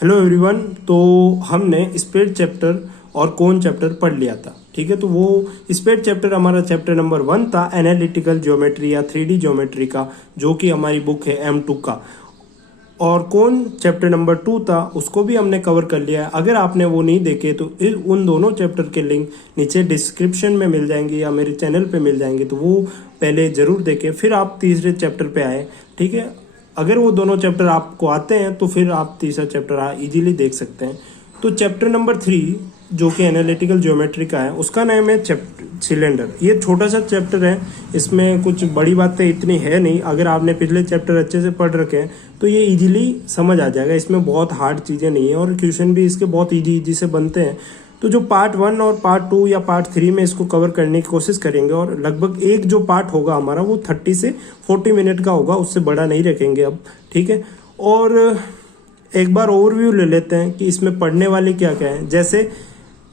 Hello everyone. तो हमने spade chapter और कोन चैप्टर पढ़ लिया था, ठीक है। तो वो स्पेड चैप्टर हमारा चैप्टर नंबर 1 था, एनालिटिकल ज्योमेट्री या 3D ज्योमेट्री का, जो कि हमारी बुक है M2 का। और कोन चैप्टर नंबर 2 था, उसको भी हमने कवर कर लिया है। अगर आपने वो नहीं देखे तो उन दोनों चैप्टर के लिंक नीचे डिस्क्रिप्शन में मिल जाएंगे या मेरे चैनल पे मिल जाएंगे, तो वो पहले ज़रूर देखें, फिर आप तीसरे चैप्टर पे आए, ठीक है। अगर वो दोनों चैप्टर आपको आते हैं तो फिर आप तीसरा चैप्टर इजीली देख सकते हैं। तो चैप्टर नंबर 3 जो कि एनालिटिकल ज्योमेट्री का है, उसका नाम है सिलेंडर। ये छोटा सा चैप्टर है, इसमें कुछ बड़ी बातें इतनी है नहीं। अगर आपने पिछले चैप्टर अच्छे से पढ़ रखे हैं तो ये इजीली समझ आ जाएगा। इसमें बहुत हार्ड चीज़ें नहीं है और क्वेश्चन भी इसके बहुत इजी से बनते हैं। तो जो पार्ट 1 और पार्ट 2 या पार्ट 3 में इसको कवर करने की कोशिश करेंगे, और लगभग एक जो पार्ट होगा हमारा वो 30 से 40 मिनट का होगा, उससे बड़ा नहीं रखेंगे अब, ठीक है। और एक बार ओवरव्यू ले लेते हैं कि इसमें पढ़ने वाले क्या क्या है। जैसे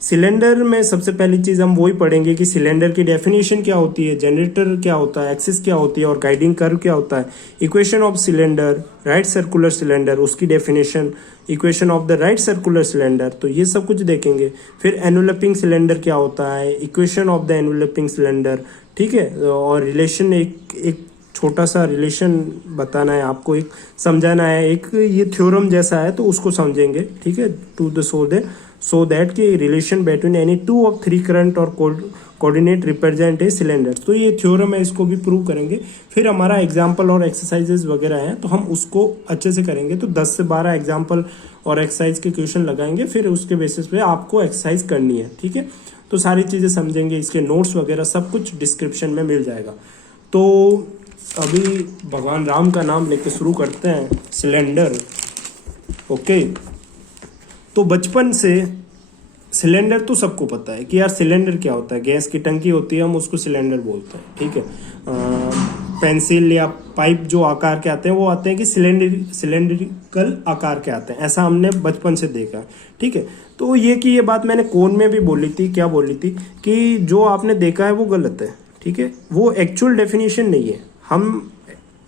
सिलेंडर में सबसे पहली चीज़ हम वही पढ़ेंगे कि सिलेंडर की डेफिनेशन क्या होती है, जनरेटर क्या होता है, एक्सिस क्या होती है और गाइडिंग कर्व क्या होता है, equation of cylinder, right circular cylinder उसकी definition, equation of the right circular cylinder, तो ये सब कुछ देखेंगे। फिर एनवेलपिंग सिलेंडर क्या होता है, equation of the enveloping cylinder, ठीक है। और रिलेशन एक छोटा सा रिलेशन बताना है आपको, एक समझाना है, एक ये थ्योरम जैसा है तो उसको समझेंगे, ठीक है। टू द सो दैट कि relation between any two of three current और कोऑर्डिनेट रिप्रेजेंट ए सिलेंडर, तो ये थ्योरम है, इसको भी प्रूव करेंगे। फिर हमारा एग्जाम्पल और एक्सरसाइजेज वगैरह हैं तो हम उसको अच्छे से करेंगे। तो 10 से 12 एग्जाम्पल और एक्सरसाइज के क्वेश्चन लगाएंगे, फिर उसके बेसिस पे आपको एक्सरसाइज करनी है, ठीक है। तो सारी चीज़ें समझेंगे, इसके नोट्स वगैरह सब कुछ डिस्क्रिप्शन में मिल जाएगा। तो अभी भगवान राम का नाम लेके शुरू करते हैं। Cylinder, okay. तो बचपन से सिलेंडर तो सबको पता है कि यार सिलेंडर क्या होता है। गैस की टंकी होती है, हम उसको सिलेंडर बोलते हैं, ठीक है। पेंसिल या पाइप जो आकार के आते हैं वो आते हैं कि सिलेंड्रिकल आकार के आते हैं, ऐसा हमने बचपन से देखा, ठीक है। तो ये बात मैंने कोन में भी बोली थी। क्या बोली थी कि जो आपने देखा है वो गलत है, ठीक है। वो एक्चुअल डेफिनेशन नहीं है। हम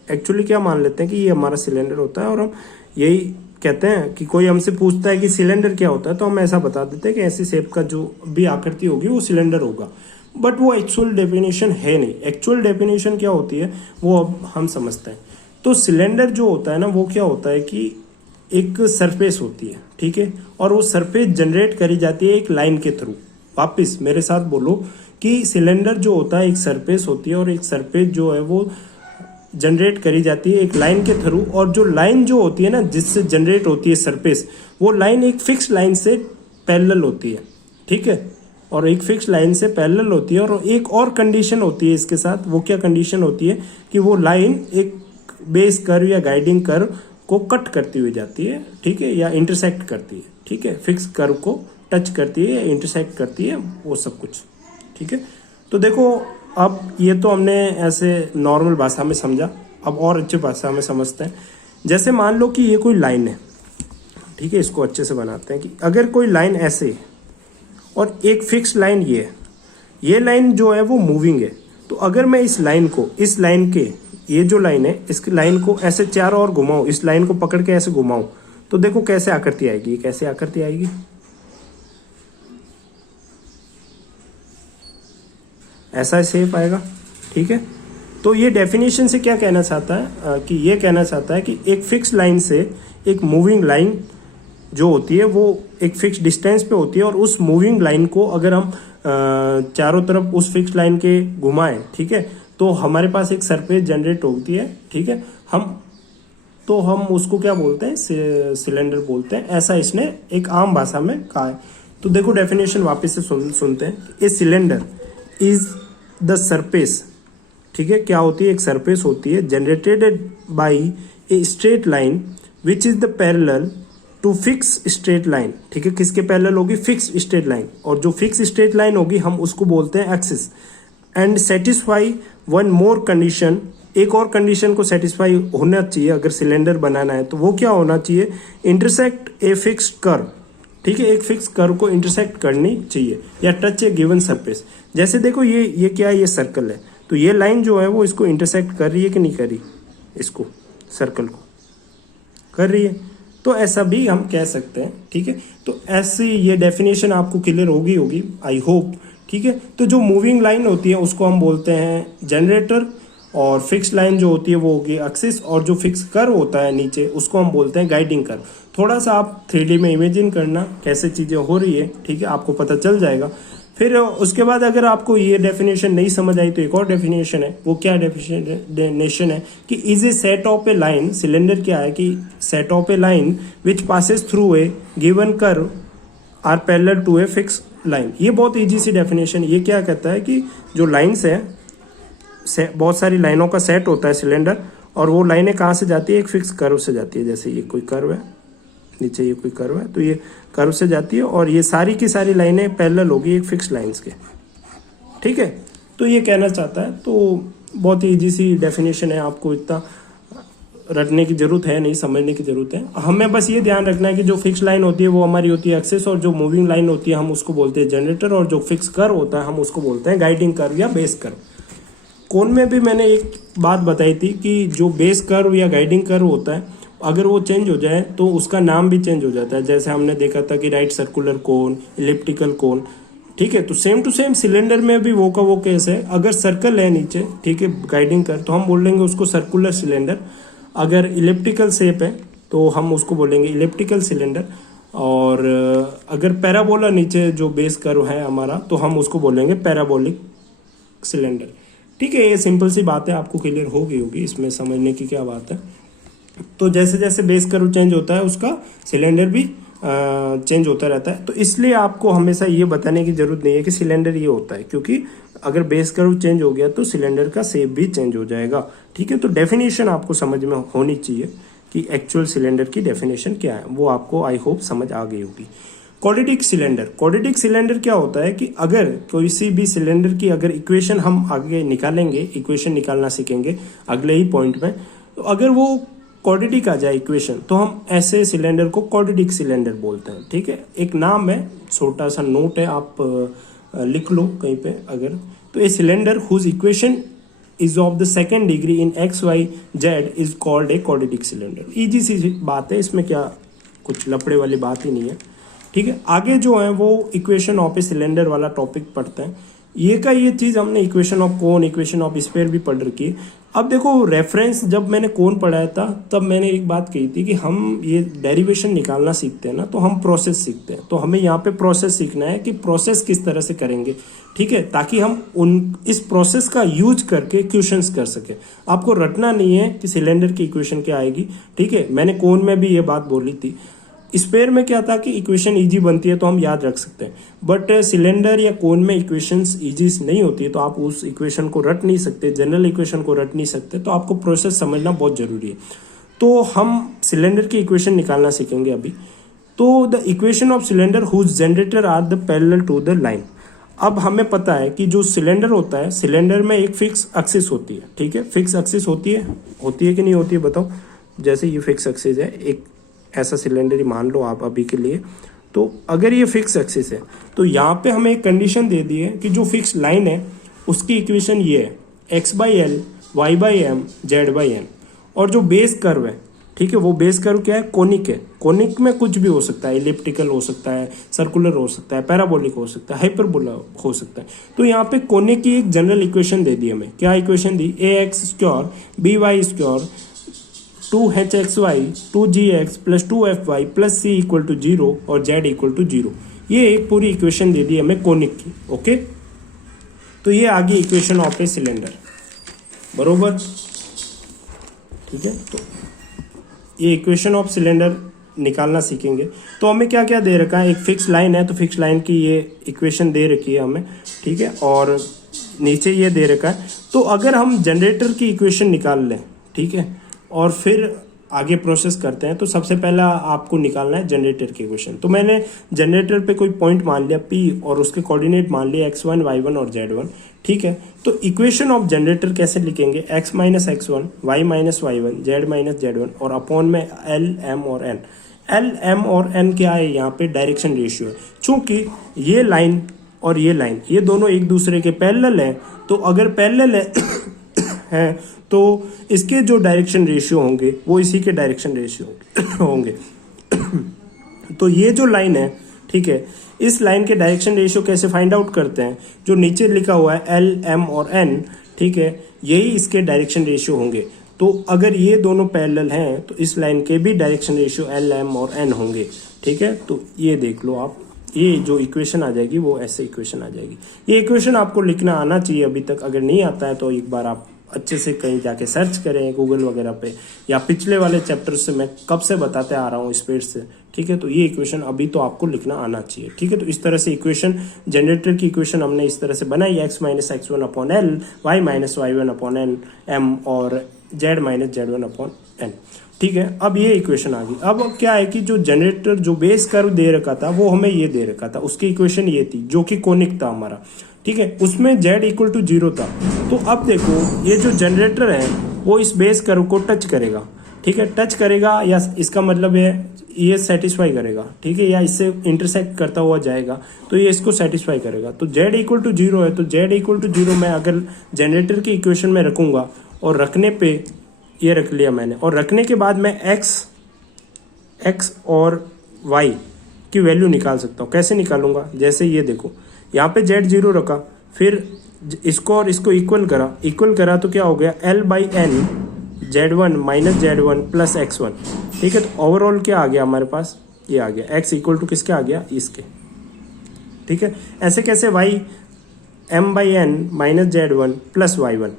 एक्चुअली क्या मान लेते हैं कि ये हमारा सिलेंडर होता है, और हम यही कहते हैं कि कोई हमसे पूछता है कि सिलेंडर क्या होता है तो हम ऐसा बता देते हैं कि ऐसी शेप का जो भी आकृति होगी वो सिलेंडर होगा। बट वो एक्चुअल डेफिनेशन है नहीं। एक्चुअल डेफिनेशन क्या होती है वो अब हम समझते हैं। तो सिलेंडर जो होता है ना, वो क्या होता है कि एक सरफेस होती है, ठीक है। और वो सरफेस जनरेट करी जाती है एक लाइन के थ्रू। वापिस मेरे साथ बोलो कि सिलेंडर जो होता है एक सरफेस होती है, और एक सरफेस जो है वो जनरेट करी जाती है एक लाइन के थ्रू। और जो लाइन जो होती है ना, जिससे जनरेट होती है सरफेस, वो लाइन एक फिक्स लाइन से पैरेलल होती है, ठीक है। और एक फिक्स लाइन से पैरेलल होती है, और एक और कंडीशन होती है इसके साथ। वो क्या कंडीशन होती है कि वो लाइन एक बेस कर्व या गाइडिंग कर्व को कट करती हुई जाती है, ठीक है, या इंटरसेक्ट करती है, ठीक है। फिक्स कर्व को टच करती है या इंटरसेक्ट करती है, वो सब कुछ, ठीक है। तो देखो, अब ये तो हमने ऐसे नॉर्मल भाषा में समझा, अब और अच्छी भाषा में समझते हैं। जैसे मान लो कि ये कोई लाइन है, ठीक है। इसको अच्छे से बनाते हैं कि अगर कोई लाइन ऐसे है और एक फिक्स लाइन ये लाइन जो है वो मूविंग है, तो अगर मैं इस लाइन को, इस लाइन के, ये जो लाइन है इसकी लाइन को ऐसे चारों ओर घुमाऊं, इस लाइन को पकड़ के ऐसे घुमाऊं, तो देखो कैसे आकृति आएगी। कैसे आकृति आएगी, ऐसा शेप आएगा, ठीक है। तो ये डेफिनेशन से क्या कहना चाहता है कि ये कहना चाहता है कि एक फिक्स लाइन से एक मूविंग लाइन जो होती है वो एक फिक्स डिस्टेंस पे होती है, और उस मूविंग लाइन को अगर हम चारों तरफ उस फिक्स लाइन के घुमाएं, ठीक है, तो हमारे पास एक सरफेस जनरेट होती है, ठीक है। हम उसको क्या बोलते हैं, सिलेंडर बोलते हैं। ऐसा इसने एक आम भाषा में कहा है। तो देखो डेफिनेशन वापस से सुनते हैं। A cylinder is the surface, ठीक है। क्या होती है, एक सरफेस होती है generated by a straight line which is the parallel to fix straight line, ठीक है। किसके पैरेलल होगी, फिक्स स्ट्रेट लाइन। और जो फिक्स स्ट्रेट लाइन होगी हम उसको बोलते हैं axis. And satisfy one more condition, एक और कंडीशन को सेटिस्फाई होना चाहिए अगर सिलेंडर बनाना है, तो वो क्या होना चाहिए, इंटरसेक्ट ए फिक्स कर्व, ठीक है। एक फिक्स कर्व को इंटरसेक्ट करनी चाहिए या टच ए गिवन सरफेस। जैसे देखो ये क्या है, ये सर्कल है, तो ये लाइन जो है वो इसको इंटरसेक्ट कर रही है कि नहीं कर रही, इसको सर्कल को कर रही है। तो ऐसा भी हम कह सकते हैं, ठीक है। तो ऐसी ये डेफिनेशन आपको क्लियर होगी आई होप, ठीक है। तो जो मूविंग लाइन होती है उसको हम बोलते हैं जनरेटर, और फिक्स लाइन जो होती है वो होगी एक्सिस, और जो फिक्स कर्व होता है नीचे उसको हम बोलते हैं गाइडिंग कर्व। थोड़ा सा आप 3D में इमेजिन करना कैसे चीज़ें हो रही है, ठीक है, आपको पता चल जाएगा। फिर उसके बाद अगर आपको ये डेफिनेशन नहीं समझ आई तो एक और डेफिनेशन है। वो क्या डेफिनेशन है कि is a set of a line, cylinder क्या है कि set of a line which passes through a given curve are parallel to a fix line. ये बहुत इजी सी डेफिनेशन। ये क्या कहता है कि जो लाइन्स है, बहुत सारी लाइनों का सेट होता है सिलेंडर, और वो लाइनें कहाँ से जाती है, एक फिक्स कर्व से जाती है। जैसे ये कोई कर्व है, नीचे ये कोई कर्व है, तो ये कर्व से जाती है, और ये सारी की सारी लाइनें पैरेलल होगी एक फिक्स लाइंस के, ठीक है। तो ये कहना चाहता है। तो बहुत ही इजी सी डेफिनेशन है, आपको इतना रटने की जरूरत है नहीं, समझने की जरूरत है। हमें बस ये ध्यान रखना है कि जो फिक्स लाइन होती है वो हमारी होती है एक्सिस, और जो मूविंग लाइन होती है हम उसको बोलते हैं जनरेटर, और जो फिक्स कर्व होता है हम उसको बोलते हैं गाइडिंग कर्व या बेस कर्व। कोन में भी मैंने एक बात बताई थी कि जो बेस कर्व या गाइडिंग कर्व होता है, अगर वो चेंज हो जाए तो उसका नाम भी चेंज हो जाता है। जैसे हमने देखा था कि राइट सर्कुलर कोन, इलिप्टिकल कोन, ठीक है। तो सेम टू सेम सिलेंडर में भी वो का वो केस है। अगर सर्कल है नीचे, ठीक है, गाइडिंग कर्व, तो हम बोलेंगे उसको सर्कुलर सिलेंडर। अगर इलिप्टिकल शेप है तो हम उसको बोलेंगे इलिप्टिकल सिलेंडर। और अगर पैराबोला नीचे जो बेस कर्व है हमारा, तो हम उसको बोलेंगे पैराबोलिक सिलेंडर, ठीक है। ये सिंपल सी बात है, आपको क्लियर होगी, इसमें समझने की क्या बात है। तो जैसे जैसे बेस कर्व चेंज होता है उसका सिलेंडर भी चेंज होता रहता है। तो इसलिए आपको हमेशा ये बताने की जरूरत नहीं है कि सिलेंडर ये होता है, क्योंकि अगर बेस कर्व चेंज हो गया तो सिलेंडर का शेप भी चेंज हो जाएगा, ठीक है। तो डेफिनेशन आपको समझ में होनी चाहिए कि एक्चुअल सिलेंडर की डेफिनेशन क्या है, वो आपको आई होप समझ आ गई होगी। क्वाड्रेटिक सिलेंडर, क्वाड्रेटिक सिलेंडर क्या होता है कि अगर किसी भी सिलेंडर की अगर इक्वेशन हम आगे निकालेंगे, इक्वेशन निकालना सीखेंगे अगले ही पॉइंट में, तो अगर वो क्वाड्रेटिक आ जाए इक्वेशन, तो हम ऐसे सिलेंडर को क्वाड्रेटिक सिलेंडर बोलते हैं, ठीक है। एक नाम है, छोटा सा नोट है, आप लिख लो कहीं पे अगर। तो a cylinder whose equation is of the second degree in x y z is called a quadratic cylinder. Easy सी बात है, इसमें क्या कुछ लफड़े वाली बात ही नहीं है, ठीक है। आगे जो है वो इक्वेशन ऑफ ए सिलेंडर वाला टॉपिक पढ़ते हैं। ये चीज हमने equation of cone, equation of sphere भी पढ़ रखी है। अब देखो रेफरेंस, जब मैंने कोन पढ़ाया था तब मैंने एक बात कही थी कि हम ये डेरिवेशन निकालना सीखते हैं ना, तो हम प्रोसेस सीखते हैं। तो हमें यहाँ पे प्रोसेस सीखना है कि प्रोसेस किस तरह से करेंगे, ठीक है, ताकि हम इस प्रोसेस का यूज करके क्वेश्चंस कर सके। आपको रटना नहीं है कि सिलेंडर की इक्वेशन क्या आएगी, ठीक है। मैंने कोन में भी ये बात बोली थी। स्पेयर में क्या था कि इक्वेशन इजी बनती है तो हम याद रख सकते हैं, बट सिलेंडर या कोन में इक्वेशंस इजी नहीं होती है, तो आप उस इक्वेशन को रट नहीं सकते, जनरल इक्वेशन को रट नहीं सकते। तो आपको प्रोसेस समझना बहुत जरूरी है। तो हम सिलेंडर की इक्वेशन निकालना सीखेंगे अभी। तो the equation of cylinder whose generator are the parallel to the line. अब हमें पता है कि जो सिलेंडर होता है, सिलेंडर में एक फिक्स एक्सिस होती है, ठीक है। फिक्स एक्सिस होती है कि नहीं होती है बताओ। जैसे ये फिक्स एक्सिस है, एक ऐसा सिलेंडर ही मान लो आप अभी के लिए। तो अगर ये फिक्स एक्सिस है तो यहाँ पे हमें एक कंडीशन दे दी है कि जो फिक्स लाइन है उसकी इक्वेशन ये है, x/l, y/m, z/n। और जो बेस कर्व है, ठीक है, वो बेस कर्व क्या है, कोनिक है। कोनिक में कुछ भी हो सकता है, इलिप्टिकल हो सकता है, सर्कुलर हो सकता है, पैराबोलिक हो सकता है, हाइपरबोला हो सकता है। तो यहाँ पे कोनिक की एक जनरल इक्वेशन दे दी हमें। क्या इक्वेशन दी, ax² by² 2hxy 2gx plus 2fy plus c equal to 0 और z इक्वल टू 0। ये एक पूरी इक्वेशन दे दी हमें कोनिक की, ओके। तो ये आ गई इक्वेशन ऑफ ए सिलेंडर, बरोबर, ठीक है। तो ये इक्वेशन ऑफ सिलेंडर निकालना सीखेंगे। तो हमें क्या क्या दे रखा है, एक फिक्स लाइन है तो फिक्स लाइन की ये इक्वेशन दे रखी है हमें, ठीक है, और नीचे ये दे रखा है। तो अगर हम जनरेटर की इक्वेशन निकाल लें, ठीक है, और फिर आगे प्रोसेस करते हैं, तो सबसे पहला आपको निकालना है जनरेटर की इक्वेशन। तो मैंने जनरेटर पे कोई पॉइंट मान लिया P और उसके कोऑर्डिनेट मान लिए x1, y1 और z1, ठीक है। तो इक्वेशन ऑफ जनरेटर कैसे लिखेंगे, x minus x1, y minus y1, z minus z1 और अपॉन में L, M और N। L, M और N क्या है, यहाँ पे डायरेक्शन रेशियो है। चूंकि ये लाइन और ये लाइन ये दोनों एक दूसरे के पैरेलल है, तो अगर पैरेलल है तो इसके जो डायरेक्शन रेशियो होंगे वो इसी के डायरेक्शन रेशियो होंगे। तो ये जो लाइन है, ठीक है, इस लाइन के डायरेक्शन रेशियो कैसे फाइंड आउट करते हैं, जो नीचे लिखा हुआ है एल एम और एन, ठीक है, यही इसके डायरेक्शन रेशियो होंगे। तो अगर ये दोनों पैरेलल हैं तो इस लाइन के भी डायरेक्शन रेशियो एल एम और एन होंगे, ठीक है। तो ये देख लो आप, ये जो इक्वेशन आ जाएगी वो ऐसे इक्वेशन आ जाएगी। ये इक्वेशन आपको लिखना आना चाहिए अभी तक, अगर नहीं आता है तो एक बार आप अच्छे से कहीं जाके सर्च करें गूगल वगैरह पे, या पिछले वाले चैप्टर से मैं कब से बताते आ रहा हूँ स्पीड से, ठीक है। तो ये इक्वेशन अभी तो आपको लिखना आना चाहिए, ठीक है। तो इस तरह से इक्वेशन, जनरेटर की इक्वेशन हमने इस तरह से बनाई, x minus x one upon l, y minus y one upon n m, और z minus z one upon n, ठीक है। अब ये इक्वेशन आ गई। अब क्या है कि जो जनरेटर जो बेस कर्व दे रखा था वो हमें ये दे रखा था, उसकी इक्वेशन ये थी जो कि कोनिक था हमारा, ठीक है, उसमें z इक्वल टू 0 था। तो अब देखो ये जो जनरेटर है वो इस बेस कर्व को टच करेगा, ठीक है, टच करेगा, या इसका मतलब है ये सेटिस्फाई करेगा, ठीक है, या इससे इंटरसेक्ट करता हुआ जाएगा तो ये इसको सेटिस्फाई करेगा। तो z इक्वल टू 0 है, तो z इक्वल टू 0 मैं अगर जनरेटर की इक्वेशन में रखूंगा, और रखने पे ये रख लिया मैंने, और रखने के बाद मैं x और y की वैल्यू निकाल सकता हूँ। कैसे निकालूंगा, जैसे ये देखो यहाँ पे z 0 रखा, फिर इसको और इसको इक्वल करा तो क्या हो गया, l by n z1 minus z1 plus x1, ठीक है। तो ओवरऑल क्या आ गया हमारे पास, ये आ गया x इक्वल टू किसके आ गया, इसके, ठीक है। ऐसे कैसे, y m by n minus z1 plus y1,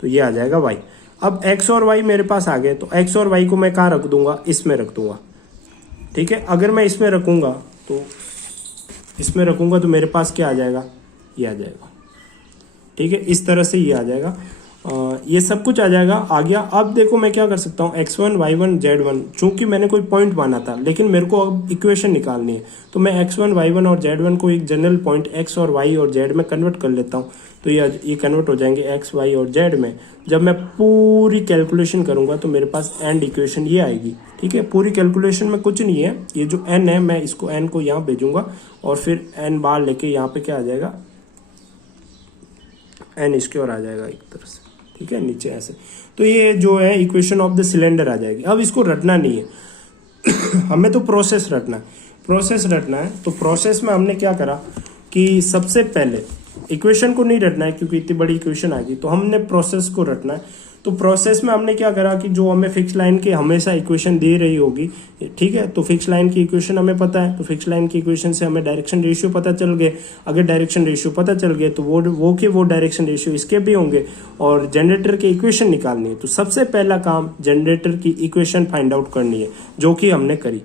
तो ये आ जाएगा y। अब x और y मेरे पास आ गए, तो x और y को मैं कहाँ रख दूंगा, इसमें रख दूंगा, ठीक है। अगर मैं इसमें रखूंगा तो मेरे पास क्या आ जाएगा, ये आ जाएगा, ठीक है। इस तरह से ये आ जाएगा, ये सब कुछ आ जाएगा, आ गया। अब देखो मैं क्या कर सकता हूँ, x1 y1 z1, चूंकि मैंने कोई पॉइंट माना था लेकिन मेरे को अब इक्वेशन निकालनी है, तो मैं x1 y1 और z1 को एक जनरल पॉइंट x और y और z में कन्वर्ट कर लेता हूँ। तो ये कन्वर्ट हो जाएंगे x y और z में। जब मैं पूरी कैलकुलेशन करूंगा तो मेरे पास एंड इक्वेशन ये आएगी, ठीक है। पूरी कैलकुलेशन में कुछ नहीं है, ये जो n है मैं इसको n को यहाँ भेजूंगा, और फिर n बार लेके यहाँ पे क्या आ जाएगा, n इसके और आ जाएगा एक तरह से, ठीक है, नीचे ऐसे। तो ये जो है इक्वेशन ऑफ द सिलेंडर आ जाएगी। अब इसको रटना नहीं है हमें तो प्रोसेस रटना है। तो प्रोसेस में हमने क्या करा कि सबसे पहले इक्वेशन को नहीं रटना है, क्योंकि इतनी बड़ी इक्वेशन आ गई, तो हमने प्रोसेस को रटना है। तो प्रोसेस में हमने क्या करा कि जो हमें फिक्स लाइन की हमेशा इक्वेशन दे रही होगी, ठीक है, तो फिक्स लाइन की इक्वेशन हमें पता है, तो फिक्स लाइन की इक्वेशन से हमें डायरेक्शन रेशियो पता चल गए। अगर डायरेक्शन रेशियो पता चल गए तो वो डायरेक्शन रेशियो इसके भी होंगे, और जनरेटर की इक्वेशन निकालनी है। तो सबसे पहला काम जनरेटर की इक्वेशन फाइंड आउट करनी है, जो कि हमने करी।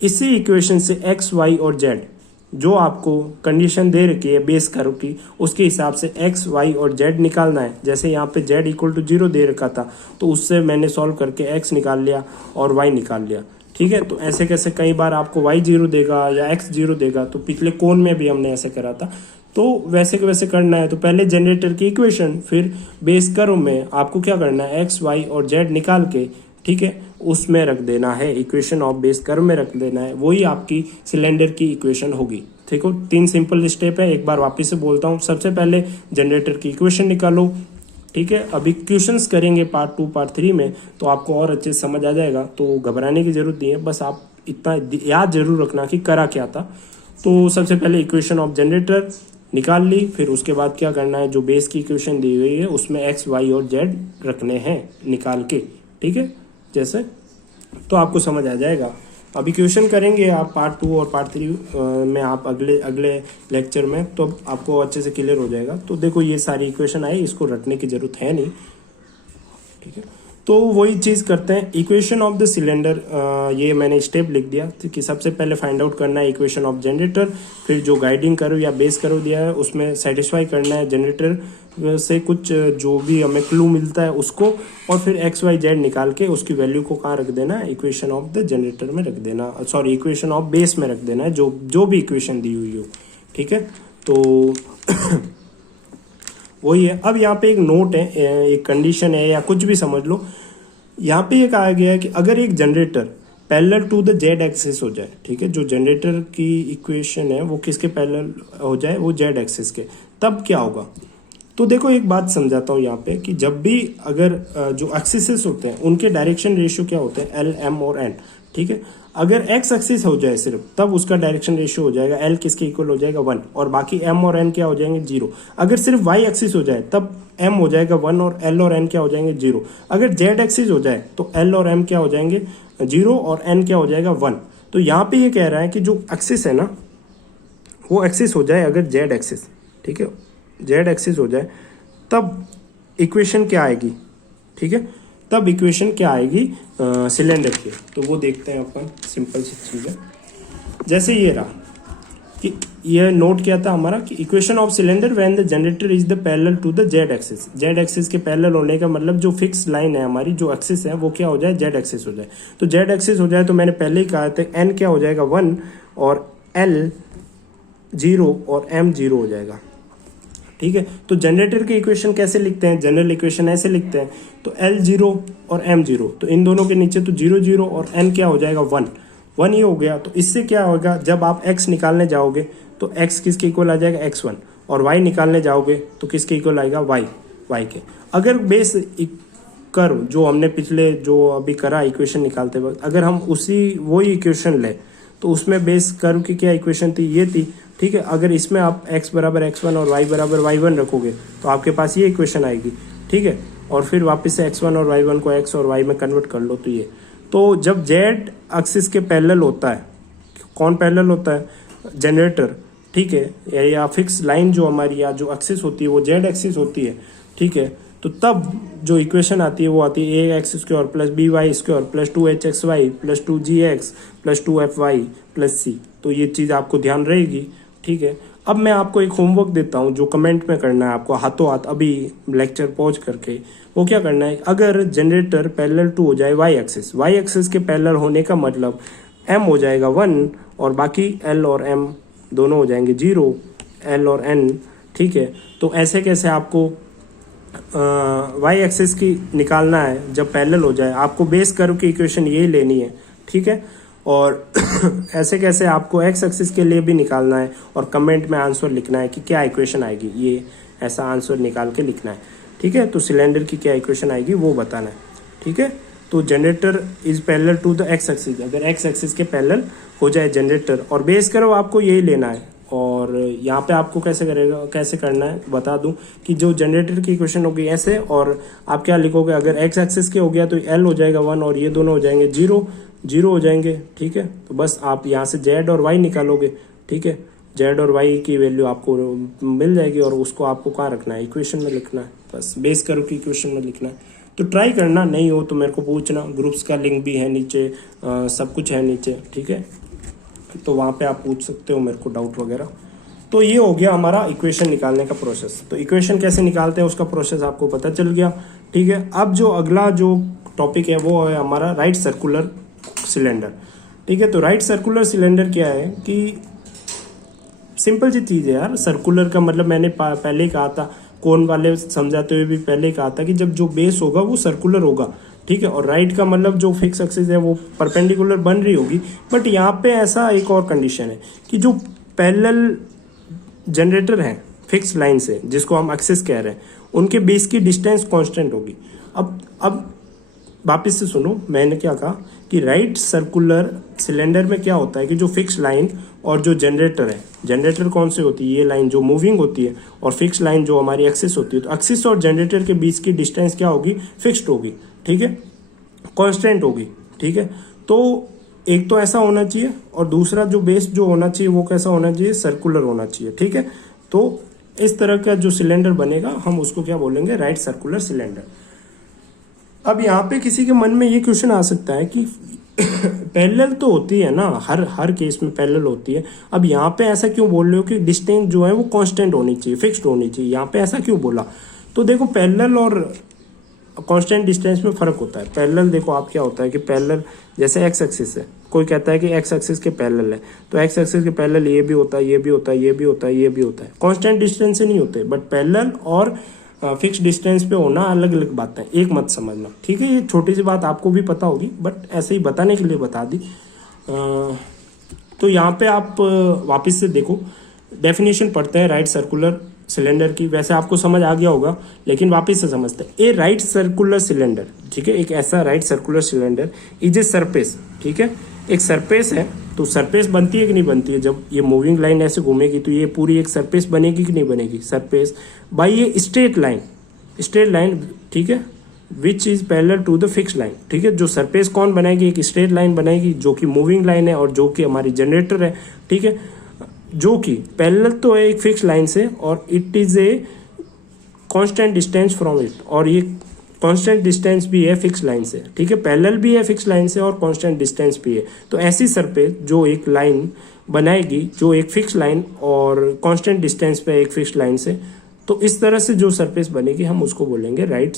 इसी इक्वेशन से एक्स वाई और जेड जो आपको कंडीशन दे रखी है बेस कर्व की, उसके हिसाब से x, y और z निकालना है। जैसे यहाँ पे z इक्वल टू 0 दे रखा था, तो उससे मैंने सॉल्व करके x निकाल लिया और y निकाल लिया, ठीक है। तो ऐसे कैसे कई बार आपको y 0 देगा या x 0 देगा, तो पिछले कोण में भी हमने ऐसे करा था। तो वैसे के वैसे करना है, तो पहले जनरेटर की इक्वेशन, फिर बेस कर्व में आपको क्या करना है, x, y और z निकाल के, ठीक है, उसमें रख देना है, इक्वेशन ऑफ बेस कर्व में रख देना है। वही आपकी सिलेंडर की इक्वेशन होगी। ठीक हो, 3 सिंपल स्टेप है, एक बार वापस से बोलता हूँ। सबसे पहले जनरेटर की इक्वेशन निकालो, ठीक है। अभी क्वेश्चंस करेंगे पार्ट 2 पार्ट 3 में, तो आपको और अच्छे से समझ आ जाएगा, तो घबराने की जरूरत नहीं है। बस आप इतना याद जरूर रखना कि करा क्या था। तो सबसे पहले इक्वेशन ऑफ जनरेटर निकाल ली, फिर उसके बाद क्या करना है, जो बेस की इक्वेशन दी हुई है उसमें x, y और z रखने हैं निकाल के, ठीक है, जैसे, तो आपको समझ आ जाएगा। अभी क्वेश्चन करेंगे आप पार्ट 2 और पार्ट 3 में, आप अगले लेक्चर में, तो आपको अच्छे से क्लियर हो जाएगा। तो देखो ये सारी इक्वेशन आई, इसको रटने की जरूरत है नहीं, ठीक है। तो वही चीज़ करते हैं, इक्वेशन ऑफ द सिलेंडर, ये मैंने स्टेप लिख दिया कि सबसे पहले फाइंड आउट करना है इक्वेशन ऑफ जनरेटर, फिर जो गाइडिंग कर्व या बेस कर्व दिया है उसमें सेटिस्फाई करना है जनरेटर से कुछ जो भी हमें क्लू मिलता है उसको, और फिर एक्स वाई जेड निकाल के उसकी वैल्यू को कहाँ रख देना है, इक्वेशन ऑफ द जनरेटर में रख देना, सॉरी इक्वेशन ऑफ बेस में रख देना है, जो भी इक्वेशन दी हुई हो, ठीक है। तो वही है। अब यहाँ पे एक नोट है, एक कंडीशन है या कुछ भी समझ लो। यहाँ पे ये कहा गया है कि अगर एक generator parallel to the z axis हो जाए, ठीक है, जो जनरेटर की इक्वेशन है वो किसके पैरेलल हो जाए, वो जेड एक्सिस के, तब क्या होगा। तो देखो एक बात समझाता हूँ यहाँ पे कि जब भी अगर जो एक्सिसेस होते हैं उनके डायरेक्शन रेशियो क्या होते हैं, एल, एम और एन, ठीक है। अगर एक्स एक्सिस हो जाए सिर्फ, तब उसका डायरेक्शन रेशियो हो जाएगा एल किसके इक्वल हो जाएगा 1, और बाकी एम और एन क्या हो जाएंगे 0। अगर सिर्फ वाई एक्सिस हो जाए तब एम हो जाएगा 1 और एल और एन क्या हो जाएंगे 0। अगर जेड एक्सिस हो जाए तो एल और एम क्या हो जाएंगे 0 और एन क्या हो जाएगा 1। तो यहाँ पे ये कह रहा है कि जो एक्सिस है ना वो एक्सिस हो जाए अगर जेड एक्सिस, ठीक है, जेड एक्सिस हो जाए तब इक्वेशन क्या आएगी, ठीक है, तब इक्वेशन क्या आएगी सिलेंडर की। तो वो देखते हैं अपन, सिंपल सी चीज़ है। जैसे ये रहा कि ये नोट किया था हमारा कि equation of cylinder when the generator is the parallel to the z axis. Z axis के पैरेलल होने का मतलब जो फिक्स लाइन है हमारी, जो एक्सिस है वो क्या हो जाए जेड एक्सिस हो जाए। तो जेड एक्सिस हो जाए तो मैंने पहले ही कहा था एन क्या हो जाएगा 1 और एल 0 और एम 0 हो जाएगा, ठीक है। तो जनरेटर की इक्वेशन कैसे लिखते हैं, जनरल इक्वेशन ऐसे लिखते हैं, तो एल 0 और एम 0, तो इन दोनों के नीचे तो 0 0 और एन क्या हो जाएगा 1 1 ही हो गया। तो इससे क्या होगा, जब आप x निकालने जाओगे तो x किसके इक्वल आ जाएगा x1, और y निकालने जाओगे तो किसके इक्वल आएगा y के। अगर बेस कर्व जो हमने पिछले जो अभी करा इक्वेशन निकालते वक्त, अगर हम वही इक्वेशन ले तो उसमें बेस कर्व की क्या इक्वेशन थी, ये थी, ठीक है। अगर इसमें आप x बराबर x1 और y बराबर y1 रखोगे तो आपके पास ये इक्वेशन आएगी, ठीक है। और फिर वापस से x1 और y1 को x और y में कन्वर्ट कर लो तो ये। तो जब z एक्सिस के पैरेलल होता है, कौन पैरेलल होता है, जनरेटर, ठीक है, या फिक्स लाइन जो हमारी या जो एक्सिस होती है वो z एक्सिस होती है, ठीक है। तो तब जो इक्वेशन आती है वो आती है a x square plus b y square plus 2hxy plus 2gx plus 2fy plus c। तो ये चीज़ आपको ध्यान रहेगी, ठीक है। अब मैं आपको एक होमवर्क देता हूँ जो कमेंट में करना है आपको हाथों हाथ, अभी लेक्चर पॉज करके। वो क्या करना है, अगर जनरेटर पैरेलल टू हो जाए वाई एक्सिस के पैरेलल होने का मतलब m हो जाएगा 1 और बाकी l और m दोनों हो जाएंगे 0, l और n, ठीक है। तो ऐसे कैसे आपको वाई एक्सिस की निकालना है जब पैरेलल हो जाए, आपको बेस कर्व की इक्वेशन यही लेनी है, ठीक है। और ऐसे कैसे आपको एक्स एक्सिस के लिए भी निकालना है और कमेंट में आंसर लिखना है कि क्या इक्वेशन आएगी, ये ऐसा आंसर निकाल के लिखना है, ठीक है। तो सिलेंडर की क्या इक्वेशन आएगी वो बताना है, ठीक है। तो generator is parallel to the x axis, अगर एक्स एक्सिस के पैरेलल हो जाए जनरेटर, और बेस कर्व आपको यही लेना है। और यहाँ पे आपको कैसे करना है बता दूं कि जो जनरेटर की इक्वेशन होगी ऐसे, और आप क्या लिखोगे, अगर एक्स एक्सिस के हो गया तो एल हो जाएगा 1 और ये दोनों हो जाएंगे 0 हो जाएंगे, ठीक है। तो बस आप यहाँ से जेड और वाई निकालोगे, ठीक है। जेड और वाई की वैल्यू आपको मिल जाएगी और उसको आपको कहाँ रखना है, इक्वेशन में लिखना है, बस बेस कर्व की इक्वेशन में लिखना है। तो ट्राई करना, नहीं हो तो मेरे को पूछना, ग्रुप्स का लिंक भी है नीचे, सब कुछ है नीचे, ठीक है। तो वहाँ पे आप पूछ सकते हो मेरे को डाउट वगैरह। तो ये हो गया हमारा इक्वेशन निकालने का प्रोसेस। तो इक्वेशन कैसे निकालते हैं उसका प्रोसेस आपको पता चल गया, ठीक है। अब जो अगला जो टॉपिक है वो है हमारा राइट सर्कुलर सिलेंडर, ठीक है। तो राइट सर्कुलर सिलेंडर क्या है कि सिंपल सी चीज़ है यार। सर्कुलर का मतलब मैंने पहले ही कहा था, कोन वाले समझाते हुए भी पहले ही कहा था कि जब जो बेस होगा वो सर्कुलर होगा, ठीक है। और राइट का मतलब जो फिक्स एक्सिस है वो परपेंडिकुलर बन रही होगी। बट यहाँ पे ऐसा एक और कंडीशन है कि जो पैरेलल जनरेटर है फिक्स लाइन से, जिसको हम एक्सिस कह रहे हैं, उनके बेस की डिस्टेंस कांस्टेंट होगी। अब वापस से सुनो, मैंने क्या कहा कि राइट सर्कुलर सिलेंडर में क्या होता है कि जो फिक्स लाइन और जो जनरेटर है, जनरेटर कौन सी होती है, ये लाइन जो मूविंग होती है, और फिक्स लाइन जो हमारी एक्सिस होती है। तो एक्सिस और जनरेटर के बीच की डिस्टेंस क्या होगी, फिक्स्ड होगी, ठीक है, कांस्टेंट होगी, ठीक है। तो एक तो ऐसा होना चाहिए, और दूसरा जो बेस जो होना चाहिए वो कैसा होना चाहिए, सर्कुलर होना चाहिए, ठीक है। तो इस तरह का जो सिलेंडर बनेगा हम उसको क्या बोलेंगे, राइट सर्कुलर सिलेंडर। अब यहाँ पे किसी के मन में ये क्वेश्चन आ सकता है कि पैरेलल तो होती है ना, हर केस में पैरेलल होती है। अब यहाँ पे ऐसा क्यों बोल रहे हो कि डिस्टेंस जो है वो कांस्टेंट होनी चाहिए, फिक्स्ड होनी चाहिए, यहाँ पे ऐसा क्यों बोला। तो देखो पैरेलल और कांस्टेंट डिस्टेंस में फर्क होता है। पैरेलल देखो आप क्या होता है कि पैरेलल जैसे एक्स एक्सिस है, कोई कहता है कि एक्स एक्सिस के पैरेलल है, तो एक्स एक्सिस के पैरेलल ये भी होता है, ये भी होता है, ये भी होता है, ये भी होता है, कांस्टेंट डिस्टेंस से नहीं होते। बट पैरेलल और फिक्स डिस्टेंस पे होना अलग अलग बात है, एक मत समझना, ठीक है। ये छोटी सी बात आपको भी पता होगी, बट ऐसे ही बताने के लिए बता दी। तो यहाँ पे आप वापस से देखो, डेफिनेशन पढ़ते हैं राइट सर्कुलर सिलेंडर की, वैसे आपको समझ आ गया होगा, लेकिन वापस से समझते हैं। ए राइट सर्कुलर सिलेंडर, ठीक है, एक ऐसा right circular cylinder is a surface, ठीक है, एक सरफेस है। तो सरफेस बनती है कि नहीं बनती है, जब ये मूविंग लाइन ऐसे घूमेगी तो ये पूरी एक सरफेस बनेगी कि नहीं बनेगी, सरफेस बाई ये स्ट्रेट लाइन, स्ट्रेट लाइन, ठीक है, which is parallel to the fix line, ठीक है। जो सरफेस कौन बनाएगी, एक स्ट्रेट लाइन बनाएगी जो कि मूविंग लाइन है और जो कि हमारी जनरेटर है, ठीक है, जो कि पैरेलल तो है एक फिक्स लाइन से, और it is a constant distance from it, और ये कांस्टेंट डिस्टेंस भी है फिक्स लाइन से, ठीक है, पैरेलल भी है फिक्स लाइन से और कांस्टेंट डिस्टेंस भी है। तो ऐसी सरफेस जो एक लाइन बनाएगी, जो एक फिक्स लाइन और कांस्टेंट डिस्टेंस पे एक फिक्स लाइन से, तो इस तरह से जो सरफेस बनेगी हम उसको बोलेंगे राइट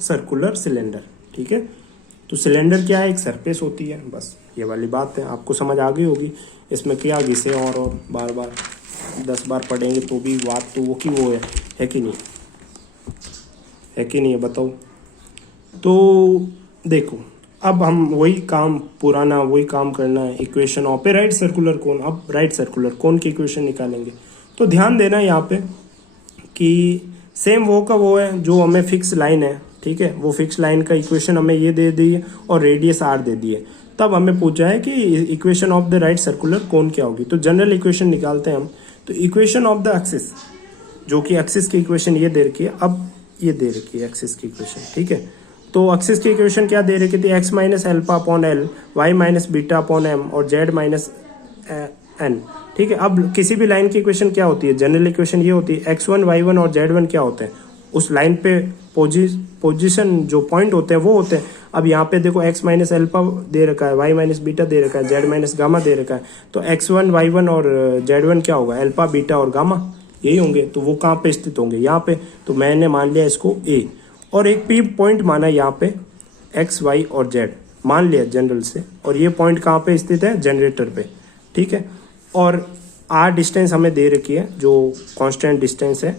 सर्कुलर सिलेंडर, ठीक है। तो सिलेंडर क्या है, एक सरफेस होती है, बस ये वाली बात है, आपको समझ आ गई होगी। इसमें क्या घिसे और बार बार 10 बार पढ़ेंगे तो भी बात तो वो की वो है कि नहीं, है कि नहीं है, बताओ। तो देखो अब हम वही काम, पुराना वही काम करना है, equation of A right circular cone. अब राइट सर्कुलर कोन की इक्वेशन निकालेंगे, तो ध्यान देना यहाँ पे कि सेम वो का वो है जो हमें फिक्स लाइन है, ठीक है, वो फिक्स लाइन का इक्वेशन हमें ये दे दी है और रेडियस आर दे दी है। तब हमें पूछा है कि equation of the right circular cone क्या होगी। तो जनरल इक्वेशन निकालते हैं हम। तो इक्वेशन ऑफ द एक्सिस, जो कि एक्सिस की इक्वेशन ये दे रखी है, अब ये दे रखी है एक्सिस की इक्वेशन, ठीक है। तो एक्सिस की इक्वेशन क्या दे रखी थी, x minus alpha upon l, y minus beta upon m और जेड माइनस एन, ठीक है। अब किसी भी लाइन की इक्वेशन क्या होती है, जनरल इक्वेशन ये होती है, x1 y1 और z1 क्या होते हैं, उस लाइन पे पोजीशन जो पॉइंट होते हैं वो होते हैं। अब यहाँ पे देखो x माइनस एल्फा दे रखा है, y माइनस बीटा दे रखा है, z माइनस गामा दे रखा है, तो x1 y1 और z1 क्या होगा, एल्फा बीटा और गामा, यही होंगे। तो वो कहाँ पे स्थित होंगे, यहाँ पे। तो मैंने मान लिया इसको a, और एक p पॉइंट माना यहाँ पे x y और z मान लिया जनरल से, और ये पॉइंट कहाँ पे स्थित है, जनरेटर पे, ठीक है। और r डिस्टेंस हमें दे रखी है जो कांस्टेंट डिस्टेंस है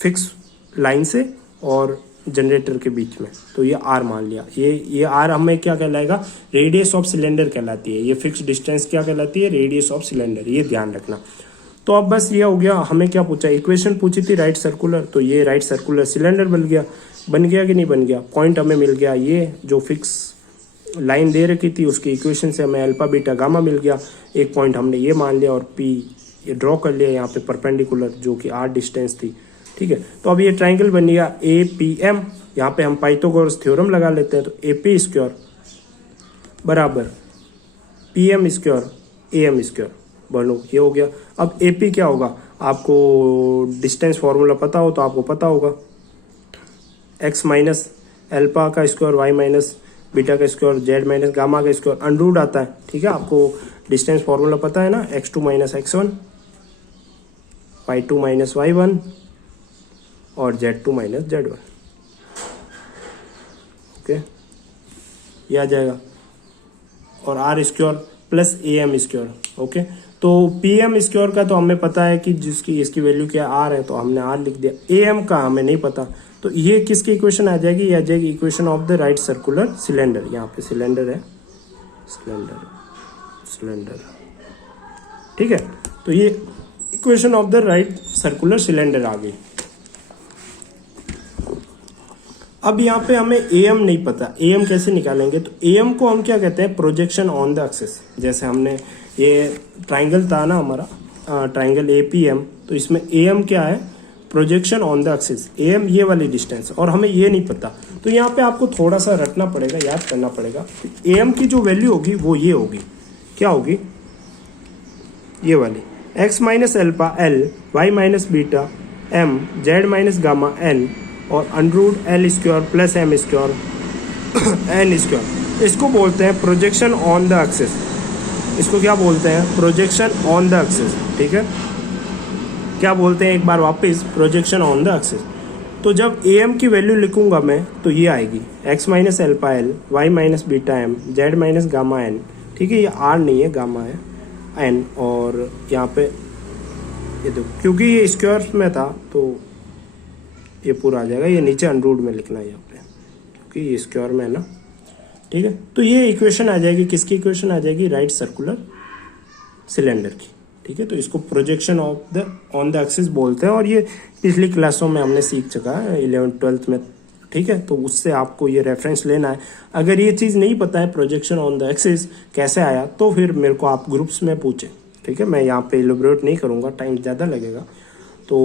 फिक्स लाइन से और जनरेटर के बीच में, तो ये r मान लिया। ये r हमें क्या कहलाएगा, रेडियस ऑफ सिलेंडर कहलाती है। ये फिक्स डिस्टेंस क्या कहलाती है, रेडियस ऑफ सिलेंडर, ये ध्यान रखना। तो अब बस ये हो गया, हमें क्या पूछा, इक्वेशन पूछी थी राइट सर्कुलर, तो ये राइट सर्कुलर सिलेंडर बन गया कि नहीं बन गया, पॉइंट हमें मिल गया, ये जो फिक्स लाइन दे रखी थी उसकी इक्वेशन से हमें अल्फा बीटा गामा मिल गया, एक पॉइंट हमने ये मान लिया, और पी ये ड्रॉ कर लिया यहाँ पे परपेंडिकुलर, जो कि r डिस्टेंस थी, ठीक है। तो अब ये ट्राइंगल बन गया APM, यहाँ पे हम पाइथागोरस थ्योरम लगा लेते हैं। तो AP स्क्वायर बराबर PM स्क्वायर AM स्क्वायर, बोलो ये हो गया। अब AP क्या होगा, आपको डिस्टेंस फॉर्मूला पता हो तो आपको पता होगा, x माइनस एल्फा का स्क्वायर, y माइनस बीटा का स्क्वायर, z माइनस गामा का स्क्वायर, अंडररूट आता है, ठीक है। आपको डिस्टेंस फॉर्मूला पता है ना, x2 minus x1, y2 minus y1 और z2 माइनस z1, ओके, ये आ जाएगा। और r square plus AM square, okay. तो PM स्क्वायर का तो हमें पता है कि जिसकी इसकी वैल्यू क्या r है, तो हमने r लिख दिया। AM का हमें नहीं पता, तो ये किसकी इक्वेशन आ जाएगी, ये आ जाएगी equation of the right circular cylinder. यहाँ पे सिलेंडर है, सिलेंडर, ठीक है। तो ये equation of the right circular cylinder आ गई। अब यहाँ पे हमें AM नहीं पता, AM कैसे निकालेंगे, तो AM को हम क्या कहते हैं, प्रोजेक्शन ऑन द एक्सिस। जैसे हमने ये ट्राइंगल था ना हमारा, ट्राइंगल APM, तो इसमें AM क्या है, projection on the axis. AM ये वाली डिस्टेंस, और हमें ये नहीं पता, तो यहाँ पे आपको थोड़ा सा रटना पड़ेगा, याद करना पड़ेगा। AM की जो वैल्यू होगी वो ये होगी, क्या होगी, ये वाली, x minus alpha L, y minus beta M, z minus gamma N और under root L square plus M square N square. इसको बोलते हैं प्रोजेक्शन ऑन द एक्सिस। इसको क्या बोलते हैं, प्रोजेक्शन ऑन द एक्सिस, ठीक है। क्या बोलते हैं एक बार वापस, प्रोजेक्शन ऑन द एक्सिस। तो जब AM की वैल्यू लिखूंगा मैं तो ये आएगी, x minus alpha L, y minus beta M, z minus gamma N, ठीक है। ये R नहीं है, गामा है N, और यहाँ पे ये देखो, क्योंकि ये स्क्वायर में था तो ये पूरा आ जाएगा, ये नीचे अंडररूट में लिखना है यहाँ पे, क्योंकि ये स्क्वायर में है ना, ठीक है। तो ये इक्वेशन आ जाएगी, किसकी इक्वेशन आ जाएगी, राइट सर्कुलर सिलेंडर की, ठीक है। तो इसको projection of the on the axis बोलते हैं और ये पिछली क्लासों में हमने सीख चुका है 11th-12th में, ठीक है। तो उससे आपको ये रेफरेंस लेना है। अगर ये चीज़ नहीं पता है प्रोजेक्शन ऑन द एक्सिस कैसे आया तो फिर मेरे को आप ग्रुप्स में पूछें, ठीक है। मैं यहाँ पे इलेबोरेट नहीं करूँगा, टाइम ज़्यादा लगेगा। तो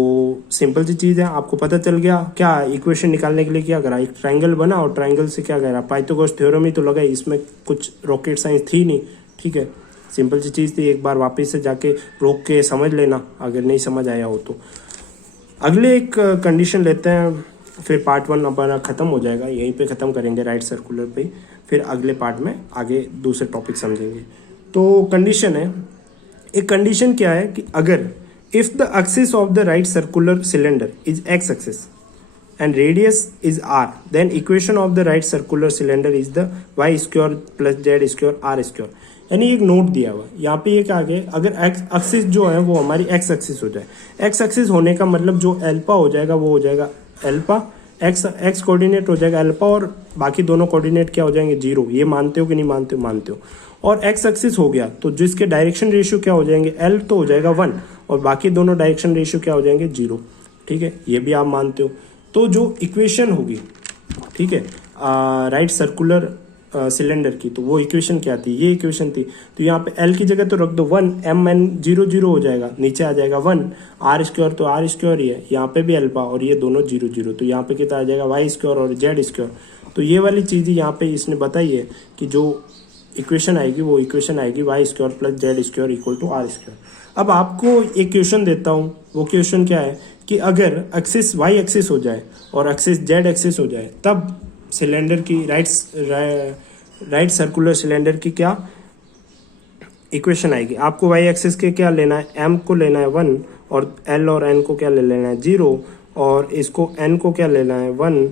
सिंपल सी चीज़ है, आपको पता चल गया क्या इक्वेशन निकालने के लिए क्या करा, एक ट्राइंगल बना और ट्राइंगल से क्या करा, पाइथागोरस थ्योरम ही तो लगाई, इसमें कुछ रॉकेट साइंस थी नहीं, ठीक है। सिंपल सी चीज़ थी, एक बार वापस से जाके रोक के समझ लेना अगर नहीं समझ आया हो तो। अगले एक कंडीशन लेते हैं, फिर पार्ट 1 हमारा ख़त्म हो जाएगा, यहीं पे ख़त्म करेंगे राइट सर्कुलर पे, फिर अगले पार्ट में आगे दूसरे टॉपिक समझेंगे। तो कंडीशन है, एक कंडीशन क्या है कि अगर if the axis of the right circular cylinder is x axis and radius is r, then equation of the right circular cylinder is the y square plus z square r square. यानी एक note दिया हुआ यहाँ पे, ये क्या है, अगर एक्स एक्सिस जो है वो हमारी एक्स एक्सिस हो जाए, एक्स एक्सिस होने का मतलब जो एल्फा हो जाएगा वो हो जाएगा एल्फा, एक्स कोऑर्डिनेट हो जाएगा अल्फा और बाकी दोनों कोऑर्डिनेट क्या हो जाएंगे 0। ये मानते हो कि नहीं मानते हो? मानते हो। और एक्स एक्सिस हो गया तो जिसके डायरेक्शन रेशियो क्या हो जाएंगे, एल तो हो जाएगा 1 और बाकी दोनों डायरेक्शन रेशियो क्या हो जाएंगे 0, ठीक है। ये भी आप मानते हो। तो जो इक्वेशन होगी, ठीक है, राइट सर्कुलर सिलेंडर की, तो वो इक्वेशन क्या थी, ये इक्वेशन थी। तो यहाँ पे एल की जगह तो रख दो 1, एम एन 0 0 हो जाएगा, नीचे आ जाएगा 1, आर स्क्वायर तो आर स्क्वायर ही है, यहाँ पे भी अल्फा और ये दोनों 0 0, तो यहाँ पे कितना आ जाएगा वाई स्क्वायर और जेड स्क्वायर। तो ये वाली चीज़ यहाँ पे इसने बताई है कि जो इक्वेशन आएगी वो इक्वेशन आएगी y square plus z square equal to r square. अब आपको एक क्वेश्चन देता हूँ, वो क्वेश्चन क्या है कि अगर एक्सिस वाई एक्सिस हो जाए और एक्सिस जेड एक्सिस हो जाए तब सिलेंडर की राइट सर्कुलर सिलेंडर की क्या इक्वेशन आएगी। आपको वाई एक्सिस के क्या लेना है, एम को लेना है 1 और एल और एन को क्या ले लेना है 0 और इसको एन को क्या लेना है 1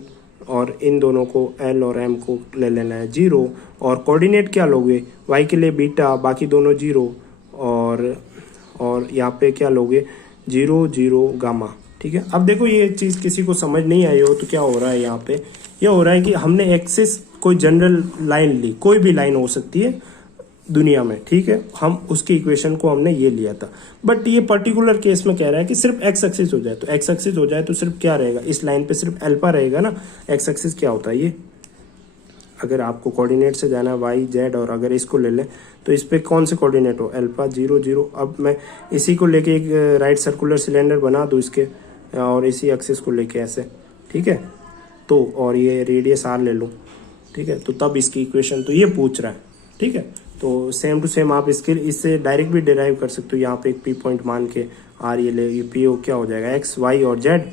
और इन दोनों को एल और एम को ले लेना है 0 और कोऑर्डिनेट क्या लोगे, वाई के लिए बीटा, बाकी दोनों 0 और यहाँ पे क्या लोगे 0 0 गामा, ठीक है। अब देखो ये चीज़ किसी को समझ नहीं आई हो तो क्या हो रहा है यहाँ पे, ये हो रहा है कि हमने एक्सिस कोई जनरल लाइन ली, कोई भी लाइन हो सकती है दुनिया में, ठीक है, हम उसकी इक्वेशन को हमने ये लिया था। बट ये पर्टिकुलर केस में कह रहा है कि सिर्फ एक्स एक्सिस हो जाए, तो एक्स एक्सिस हो जाए तो सिर्फ क्या रहेगा, इस लाइन पे सिर्फ अल्फा रहेगा ना। एक्स एक्सिस क्या होता है, ये अगर आपको कोऑर्डिनेट से जाना है वाई जेड और अगर इसको ले लें तो इस पे कौन से कोऑर्डिनेट हो, अल्फा 0 0। अब मैं इसी को लेके एक राइट सर्कुलर सिलेंडर बना दूँ इसके और इसी एक्सिस को लेके ऐसे, ठीक है, तो और ये रेडियस आर ले लूँ, ठीक है, तो तब इसकी इक्वेशन तो ये पूछ रहा है, ठीक है। तो सेम टू सेम आप इससे डायरेक्ट भी डिराइव कर सकते हो, यहाँ पे एक पी पॉइंट मान के आर ये ले, ये पी ओ क्या हो जाएगा एक्स वाई और जेड,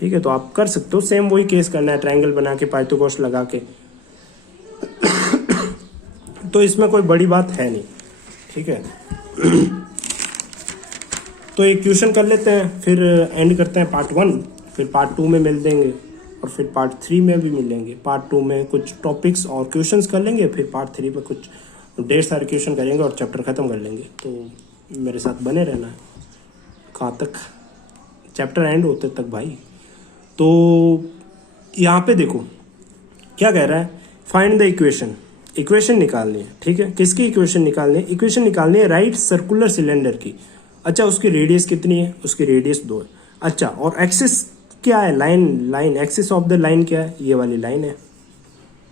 ठीक है। तो आप कर सकते हो, सेम वही केस करना है, ट्रायंगल बना के पाइथागोरस लगा के तो इसमें कोई बड़ी बात है नहीं, ठीक है। तो एक क्वेश्चन कर लेते हैं, फिर एंड करते हैं पार्ट 1, फिर पार्ट 2 में मिल देंगे और फिर पार्ट 3 में भी मिलेंगे। पार्ट 2 में कुछ टॉपिक्स और क्वेश्चंस कर लेंगे, फिर पार्ट 3 में कुछ ढेर सारे क्वेश्चन करेंगे और चैप्टर ख़त्म कर लेंगे। तो मेरे साथ बने रहना है, कहाँ तक चैप्टर एंड होते तक भाई। तो यहाँ पे देखो क्या कह रहा है, फाइंड द इक्वेशन निकालनी है, ठीक है। किसकी इक्वेशन निकालनी है, इक्वेशन निकालनी है राइट सर्कुलर सिलेंडर की। अच्छा उसकी रेडियस कितनी है, उसकी रेडियस 2 है। अच्छा और एक्सिस क्या है, line axis of the line क्या है, ये वाली लाइन है,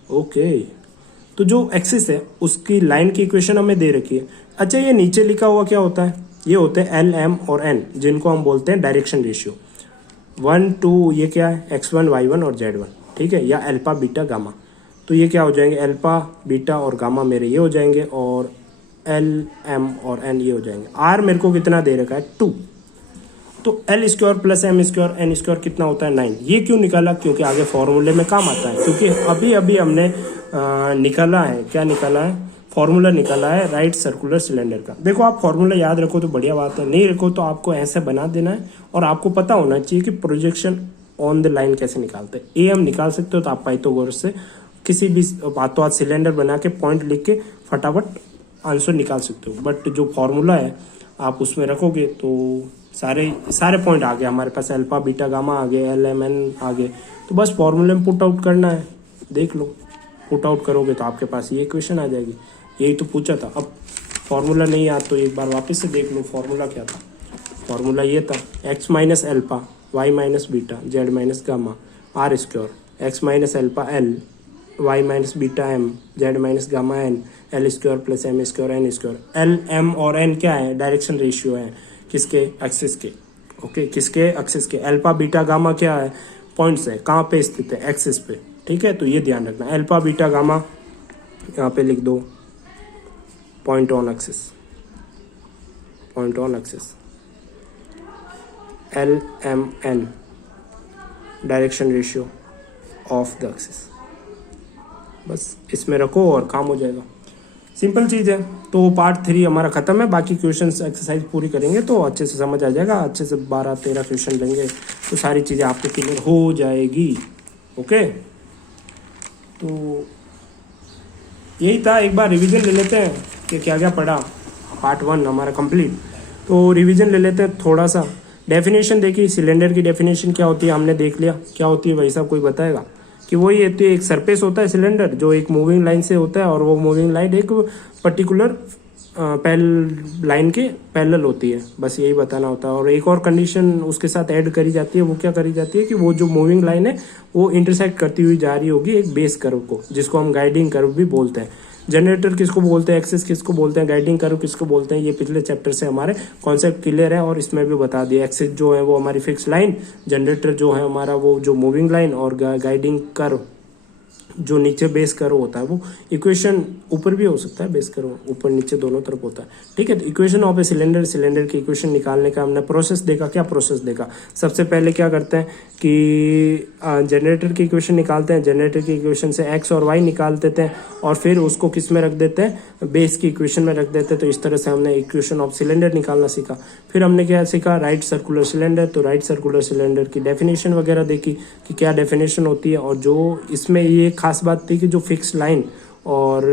ओके। तो जो एक्सिस है उसकी लाइन की इक्वेशन हमें दे रखी है। अच्छा ये नीचे लिखा हुआ क्या होता है, ये होते हैं एल एम और एन, जिनको हम बोलते हैं डायरेक्शन रेशियो। 1 2 ये क्या है, x1 y1 और z1, ठीक है, या अल्फा बीटा गामा। तो ये क्या हो जाएंगे, अल्फा बीटा और गामा मेरे ये हो जाएंगे और एल एम और एन ये हो जाएंगे। आर मेरे को कितना दे रखा है 2, तो l square plus m square n square कितना होता है 9। ये क्यों निकाला, क्योंकि आगे फॉर्मूले में काम आता है, क्योंकि अभी अभी हमने निकाला है, क्या निकाला है, फॉर्मूला निकाला है राइट सर्कुलर सिलेंडर का। देखो आप फॉर्मूला याद रखो तो बढ़िया बात है, नहीं रखो तो आपको ऐसे बना देना है और आपको पता होना चाहिए कि प्रोजेक्शन ऑन द लाइन कैसे निकालते हैं। ए हम निकाल सकते हो तो आप पाइथागोरस से किसी भी बातों आज सिलेंडर बना के पॉइंट लिख के फटाफट आंसर निकाल सकते हो। बट जो फॉर्मूला है आप उसमें रखोगे तो सारे पॉइंट आ गए हमारे पास, अल्फा बीटा गामा आ गए, एल एम एन आ गए। तो बस फॉर्मूले में पुट आउट करना है, देख लो पुट आउट करोगे तो आपके पास ये इक्वेशन आ जाएगी। यही तो पूछा था। अब फॉर्मूला नहीं याद तो एक बार वापस से देख लो फॉर्मूला क्या था। फॉर्मूला ये था x minus alpha y minus beta z minus gamma r square, x minus alpha l y minus beta m z minus gamma n l square plus m square n square. l m और n क्या है, direction ratio है किसके, axis के। Okay, किसके, axis के। Alpha beta gamma क्या है, पॉइंट्स है, कहाँ पे स्थित है, एक्सिस पे। ठीक है, तो ये ध्यान रखना, अल्फा बीटा गामा यहाँ पे लिख दो, point on axis, point on axis. L m n direction ratio of the axis, बस इसमें रखो और काम हो जाएगा। सिंपल चीज़ है। तो पार्ट 3 हमारा खत्म है, बाकी क्वेश्चंस एक्सरसाइज पूरी करेंगे तो अच्छे से समझ आ जाएगा। अच्छे से 12-13 क्वेश्चन लेंगे तो सारी चीज़ें आपको क्लियर हो जाएगी। ओके, तो यही था, एक बार रिवीजन ले लेते हैं कि क्या क्या पढ़ा। पार्ट 1 हमारा कंप्लीट, तो रिवीजन ले लेते हैं थोड़ा सा। डेफिनेशन देखी, सिलेंडर की डेफिनेशन क्या होती है हमने देख लिया, क्या होती है भाई साहब कोई बताएगा? कि वही है, तो एक सरफेस होता है सिलेंडर जो एक मूविंग लाइन से होता है, और वो मूविंग लाइन एक पर्टिकुलर लाइन के पैरेलल होती है, बस यही बताना होता है। और एक और कंडीशन उसके साथ ऐड करी जाती है, वो क्या करी जाती है कि वो जो मूविंग लाइन है वो इंटरसेक्ट करती हुई जा रही होगी एक बेस कर्व को, जिसको हम गाइडिंग कर्व भी बोलते हैं। जनरेटर किसको बोलते हैं, एक्सिस किसको बोलते हैं, गाइडिंग कर्व किसको बोलते हैं, ये पिछले चैप्टर से हमारे कॉन्सेप्ट क्लियर है और इसमें भी बता दिया। एक्सिस जो है वो हमारी फिक्स लाइन, जनरेटर जो है हमारा वो जो मूविंग लाइन, और गाइडिंग कर्व जो नीचे बेस कर्व होता है वो इक्वेशन ऊपर भी हो सकता है, बेस कर्व ऊपर नीचे दोनों तरफ होता है। ठीक है, तो equation of a cylinder, cylinder की इक्वेशन निकालने का हमने प्रोसेस देखा। क्या प्रोसेस देखा? सबसे पहले क्या करते हैं कि जनरेटर की इक्वेशन निकालते हैं, जनरेटर की इक्वेशन से एक्स और वाई निकाल देते हैं और फिर उसको किस में रख देते हैं, बेस की इक्वेशन में रख देते हैं। तो इस तरह से हमने इक्वेशन ऑफ सिलेंडर निकालना सीखा। फिर हमने क्या सीखा, राइट सर्कुलर सिलेंडर। तो राइट सर्कुलर सिलेंडर की डेफिनेशन वगैरह देखी कि क्या डेफिनेशन होती है, और जो इसमें ये खास बात थी कि जो फिक्स लाइन और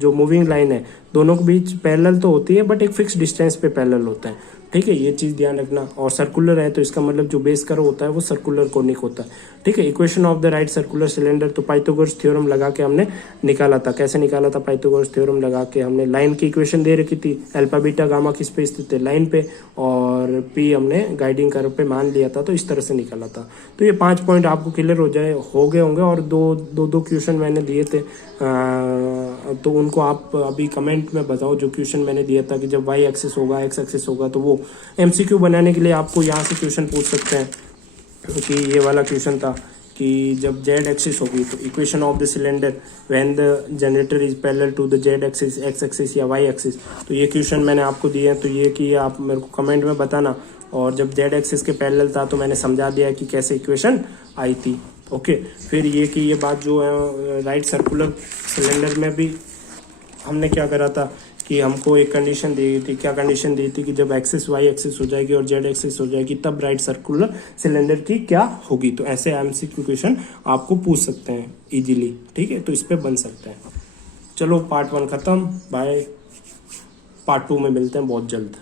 जो मूविंग लाइन है दोनों के बीच पैरेलल तो होती है, बट एक फिक्स डिस्टेंस पे पैरेलल होता है। ठीक है, ये चीज़ ध्यान रखना। और सर्कुलर है तो इसका मतलब जो बेस कर्व होता है वो सर्कुलर कोनिक होता है। ठीक है, equation of the right circular cylinder, तो पाइथागोरस थ्योरम लगा के हमने निकाला था। कैसे निकाला था? पाइथागोरस थ्योरम लगा के हमने लाइन की इक्वेशन दे रखी थी, अल्फा बीटा गामा किस पे स्थित है, लाइन पे, और पी हमने गाइडिंग कर्व पे मान लिया था, तो इस तरह से निकाला था। तो ये 5 पॉइंट आपको क्लियर हो गए होंगे, और दो क्वेश्चन मैंने दिए थे, तो उनको आप अभी कमेंट में बताओ जो क्वेश्चन मैंने दिया था कि जब वाई एक्सिस होगा, एक्स एक्सिस होगा, तो वो एमसीक्यू बनाने के लिए आपको यहाँ से क्वेश्चन पूछ सकते हैं। कि ये वाला क्वेश्चन था कि जब जेड एक्सिस होगी तो equation of the cylinder when the generator is parallel to the z axis, x axis या वाई एक्सिस। तो ये क्वेश्चन मैंने आपको दिए हैं, तो ये कि आप मेरे को कमेंट में बताना। और जब जेड एक्सिस के पैरेलल था तो मैंने समझा दिया कि कैसे इक्वेशन आई थी। ओके, फिर ये कि ये बात जो है राइट सर्कुलर सिलेंडर में भी हमने क्या करा था कि हमको एक कंडीशन दी थी। क्या कंडीशन दी थी? कि जब एक्सिस वाई एक्सिस हो जाएगी और जेड एक्सिस हो जाएगी तब राइट सर्कुलर सिलेंडर की क्या होगी। तो ऐसे एमसीक्यू क्वेश्चन आपको पूछ सकते हैं इजीली। ठीक है, तो इस पे बन सकते हैं। चलो, पार्ट 1 खत्म, बाय। पार्ट 2 में मिलते हैं बहुत जल्द।